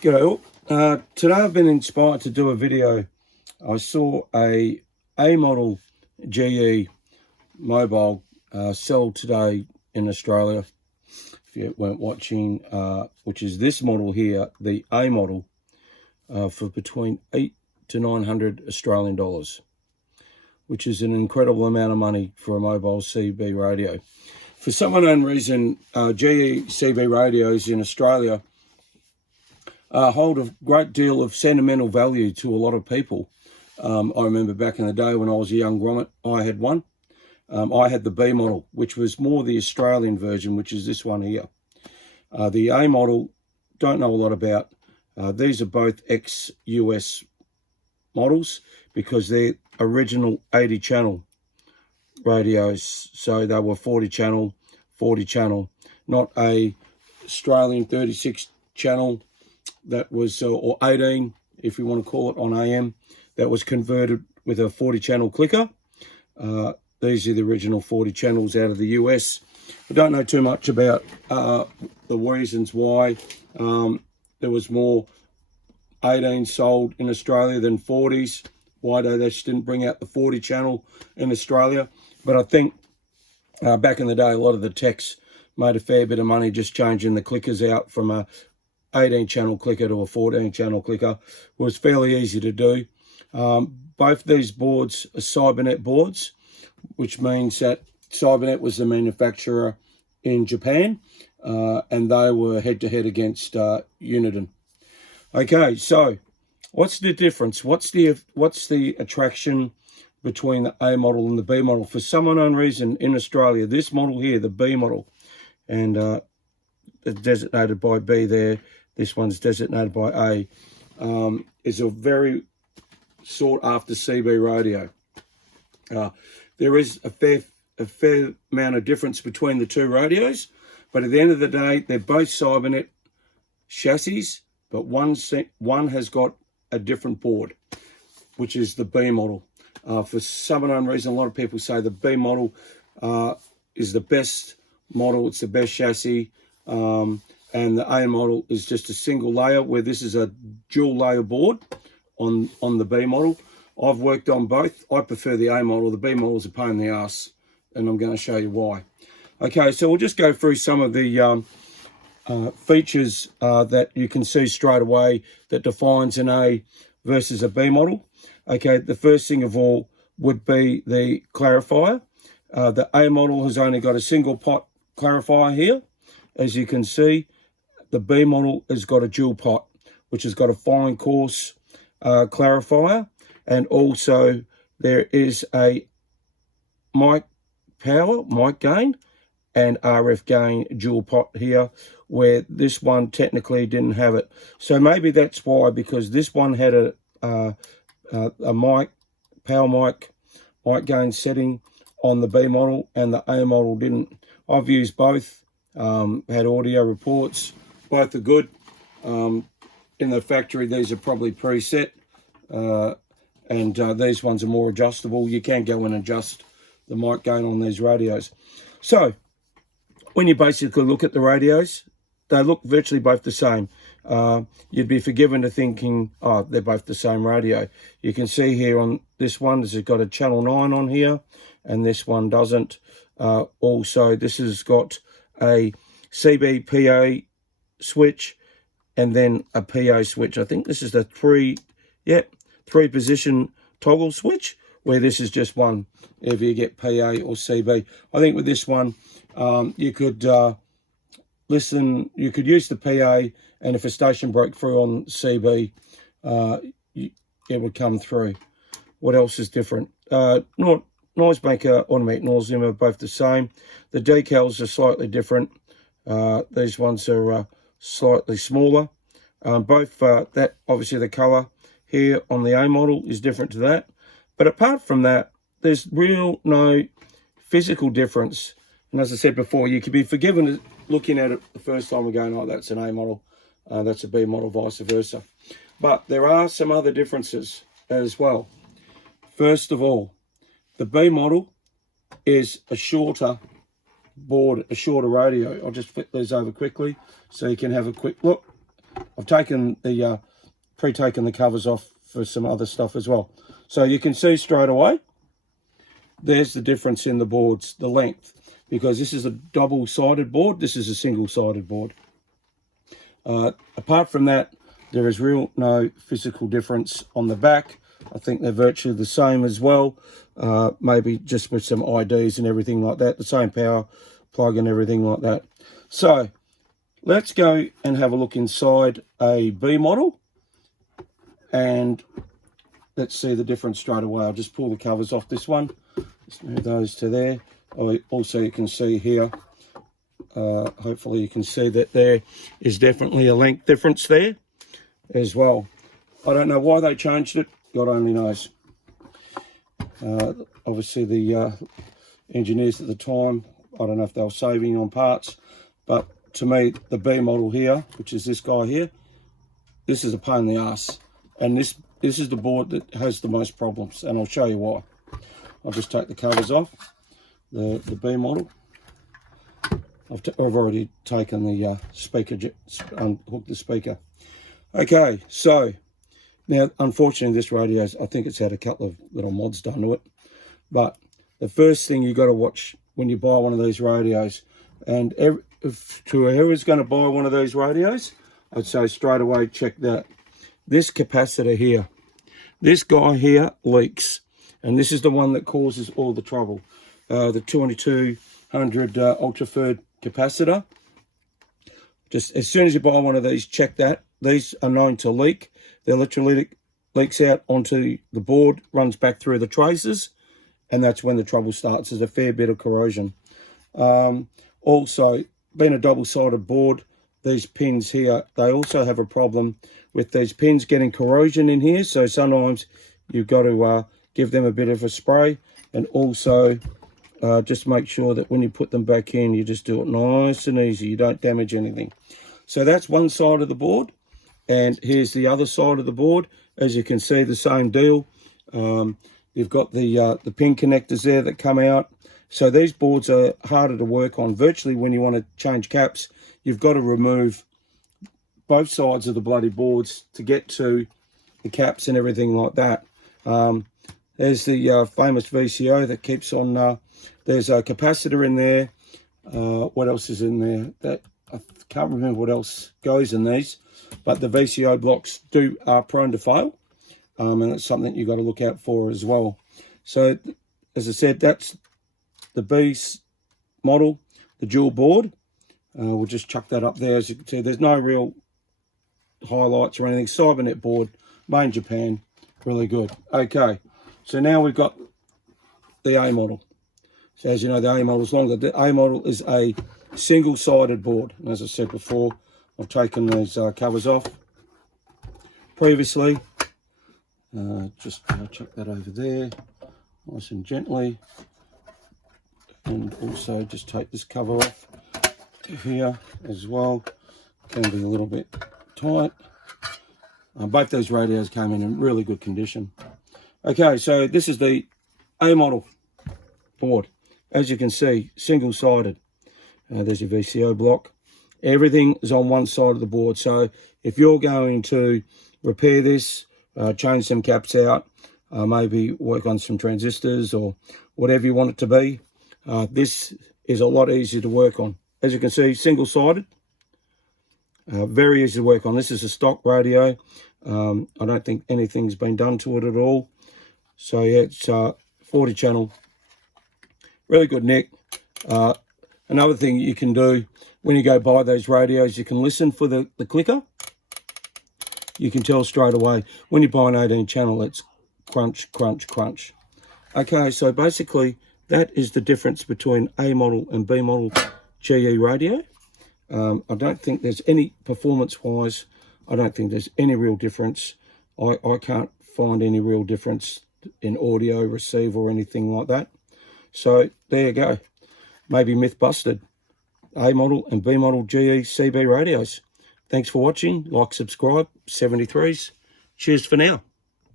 G'day all. Today I've been inspired to do a video. I saw a model GE mobile sell today in Australia. If you weren't watching, which is this model here, the A model, for between 800 to 900 Australian dollars, which is an incredible amount of money for a mobile CB radio. For some unknown reason, GE CB Radios in Australia hold a great deal of sentimental value to a lot of people. I remember back in the day when I was a young grommet, I had one. I had the B model, which was more the Australian version, which is this one here. The A model, don't know a lot about. These are both ex-US models because they're original 80 channel radios. So they were 40 channel, not a Australian 36 channel that was, or 18, if you want to call it, on AM, that was converted with a 40 channel clicker. These are the original 40 channels out of the US. I don't know too much about the reasons why there was more 18 sold in Australia than 40s. Why they just didn't bring out the 40 channel in Australia. But I think back in the day, a lot of the techs made a fair bit of money just changing the clickers out from a 18 channel clicker to a 14 channel clicker. It was fairly easy to do. Both these boards are Cybernet boards, which means that Cybernet was the manufacturer in Japan, and they were head-to-head against Uniden. Okay, so what's the difference? What's the attraction between the A model and the B model? For some unknown reason in Australia, this model here, the B model, and it's designated by B there, this one's designated by A, is a very sought after CB radio. There is a fair amount of difference between the two radios, but at the end of the day, they're both Cybernet chassis, but one has got a different board, which is the B model. For some unknown reason, a lot of people say the B model is the best model, it's the best chassis, and the A model is just a single layer, where this is a dual layer board on the B model. I've worked on both. I prefer the A model. The B model is a pain in the ass, and I'm going to show you why. Okay, so we'll just go through some of the features that you can see straight away that defines an A versus a B model. Okay, the first thing of all would be the clarifier. The A model has only got a single pot clarifier here. As you can see, the B model has got a dual pot, which has got a fine coarse clarifier, and also there is a mic gain, and RF gain dual pot here, where this one technically didn't have it. So maybe that's why, because this one had a power mic gain setting on the B model, and the A model didn't. I've used both, had audio reports, both are good. In the factory, these are probably preset, and these ones are more adjustable. You can go and adjust the mic gain on these radios. So when you basically look at the radios, they look virtually both the same. You'd be forgiven to thinking, oh, they're both the same radio. You can see here on this one, this has got a channel 9 on here, and this one doesn't. Also, this has got a CB PA switch and then a PA switch. I think this is the three position toggle switch, where this is just one, if you get PA or CB. I think with this one, you could you could use the PA, and if a station broke through on CB, it would come through. What else is different? Noisemaker, automatic noise limiter, both the same. The decals are slightly different. These ones are slightly smaller. Both that, obviously the color here on the A model is different to that. But apart from that, there's no physical difference. And as I said before, you could be forgiven looking at it the first time and going, oh, that's an A model, that's a B model, vice versa. But there are some other differences as well. First of all, the B model is a shorter board, a shorter radio. I'll just flip these over quickly so you can have a quick look. I've taken the pre-taken the covers off for some other stuff as well. So you can see straight away, there's the difference in the boards, the length, because this is a double-sided board, this is a single-sided board. Apart from that, there is no physical difference on the back. I think they're virtually the same as well, maybe just with some IDs and everything like that, the same power plug and everything like that. So let's go and have a look inside a B model, and let's see the difference straight away. I'll just pull the covers off this one, just move those to there. Also, you can see here, hopefully you can see that there is definitely a length difference there as well. I don't know why they changed it, God only knows. Obviously the engineers at the time, I don't know if they were saving on parts, but to me, the B model here, which is this guy here, this is a pain in the ass. And this is the board that has the most problems, and I'll show you why. I'll just take the covers off, the B model. I've already taken the speaker, unhooked the speaker. Okay, so now unfortunately this radio, I think it's had a couple of little mods done to it, but the first thing you got to watch when you buy one of these radios, and to whoever's going to buy one of these radios, I'd say straight away check that. This capacitor here, this guy here leaks, and this is the one that causes all the trouble. The 2200 ultra third capacitor. Just as soon as you buy one of these, check that. These are known to leak. The electrolytic leaks out onto the board, runs back through the traces, and that's when the trouble starts. There's a fair bit of corrosion. Also, being a double-sided board, these pins here, they also have a problem with these pins getting corrosion in here. So sometimes you've got to give them a bit of a spray, and also just make sure that when you put them back in, you just do it nice and easy. You don't damage anything. So that's one side of the board, and here's the other side of the board. As you can see, the same deal. You've got the pin connectors there that come out. So these boards are harder to work on. Virtually, when you want to change caps, you've got to remove both sides of the bloody boards to get to the caps and everything like that. There's the famous VCO that keeps on. There's a capacitor in there. What else is in there? That I can't remember what else goes in these, but the VCO blocks are prone to fail, and it's something you've got to look out for as well. So, as I said, that's the B model, the dual board. We'll just chuck that up there. As you can see, there's no real highlights or anything. Cybernet board, made in Japan, really good. Okay, so now we've got the A model. So as you know, the A model is longer. The A model is a single-sided board. And as I said before, I've taken these covers off previously. Just chuck that over there, nice and gently. And also just take this cover off here as well. Can be a little bit tight. Both those radios came in really good condition. Okay, so this is the A model board. As you can see, single-sided. There's your VCO block. Everything is on one side of the board. So if you're going to repair this, change some caps out, maybe work on some transistors or whatever you want it to be, this is a lot easier to work on. As you can see, single-sided, very easy to work on. This is a stock radio. I don't think anything's been done to it at all. So yeah, it's 40 channel, really good nick. Another thing you can do when you go buy those radios, you can listen for the clicker. You can tell straight away when you buy an 18 channel, it's crunch, crunch, crunch. Okay, so basically that is the difference between A model and B model GE radio. I don't think there's any performance-wise, I don't think there's any real difference. I can't find any real difference in audio, receive, or anything like that. So there you go. Maybe myth busted. A model and B model GE CB radios. Thanks for watching. Like, subscribe. 73s. Cheers for now.